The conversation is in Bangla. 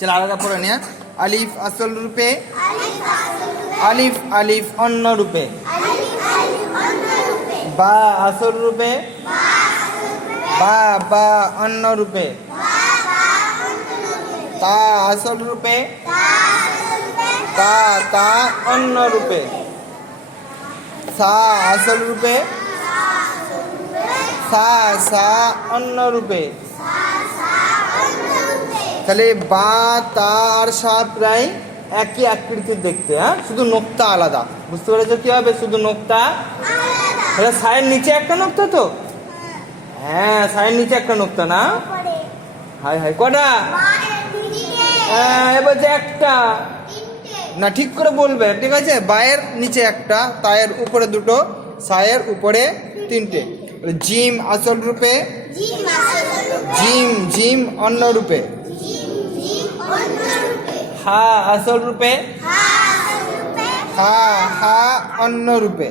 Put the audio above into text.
चलो आगे पढ़े निया अलिफ असल रूपे अलिफ अलिफ अन्न रूपे बा असल रूपे बा बा अन्न रूपे ता असल रूपे ता ता अन्न रूपे सा असल रूपे सा सा अन्न रूपे তাহলে বা তা আর সা প্রায় একই আকৃতির দেখতে, হ্যাঁ, শুধু নোক্তা আলাদা। বুঝতে পেরেছো কি হবে? শুধু নোক্তা আলাদা। সায়ের নিচে একটা নোক্তা তো, হ্যাঁ, সায়ের নিচে একটা নোক্তা না? হাই হাই কটা? হ্যাঁ, এবার যে একটা না, ঠিক করে বলবে, ঠিক আছে? বায়ের নিচে একটা, তায়ের উপরে দুটো, সায়ের উপরে তিনটে। জিম আসল রূপে জিম জিম অন্য রূপে হা আসল রূপে হা হা অন্য রূপে